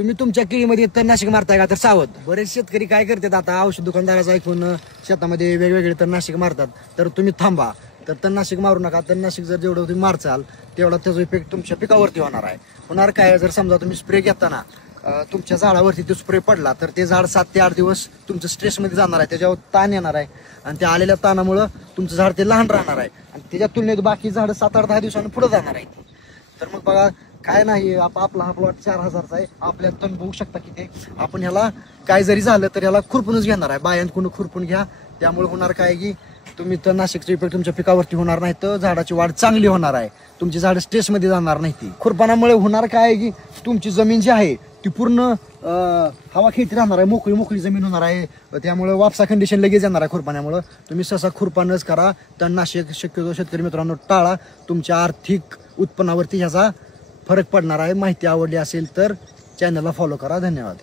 तुम्ही तुमच्या केळीमध्ये तणनाशक मारताय का तर सावध. बरेच शेतकरी काय करतात आता औषध दुकानदाराचं ऐकून शेतामध्ये वेगवेगळे तणनाशक मारतात. तर तुम्ही थांबा. तर तणनाशक मारू नका. तणनाशक जर जेवढं तुम्ही मारचाल तेवढा त्याचा इफेक्ट तुमच्या पिकावरती होणार आहे. होणार काय, जर समजा तुम्ही स्प्रे घेताना तुमच्या झाडावरती तो स्प्रे पडला तर ते झाड 7 ते 8 दिवस तुमचं स्ट्रेसमध्ये जाणार आहे, त्याच्यावर ताण येणार आहे आणि त्या आलेल्या ताणामुळं तुमचं झाड ते लहान राहणार आहे आणि त्याच्या तुलनेत बाकी झाड 7-8-10 दिवसांनी पुढे जाणार आहे. तर मग बघा काय नाही, आपला हा प्लॉट 4000चा आहे. आपल्याला तुम्ही बघू शकता की ते आपण ह्याला काय जरी झालं तर ह्याला खुरपूनच घेणार आहे. बायांत कोण खुरपून घ्या. त्यामुळे होणार काय की तुम्ही तणनाशकचा इफेक्ट तुमच्या पिकावरती होणार नाही, तर झाडाची वाढ चांगली होणार आहे. तुमची झाड स्ट्रेसमध्ये जाणार नाही. ती खुरपणामुळे होणार काय की तुमची जमीन जी आहे ती पूर्ण हवा खेळती राहणार आहे, मोकळी मोकळी जमीन होणार आहे. त्यामुळे वापसा कंडिशन लगेच येणार आहे खुरपाण्यामुळे. तुम्ही सहसा खुरपानच करा. तणनाशक शक्यतो शेतकरी मित्रांनो टाळा. तुमच्या आर्थिक उत्पन्नावरती ह्याचा फरक पडणार आहे. माहिती आवडली असेल तर चॅनलला फॉलो करा. धन्यवाद.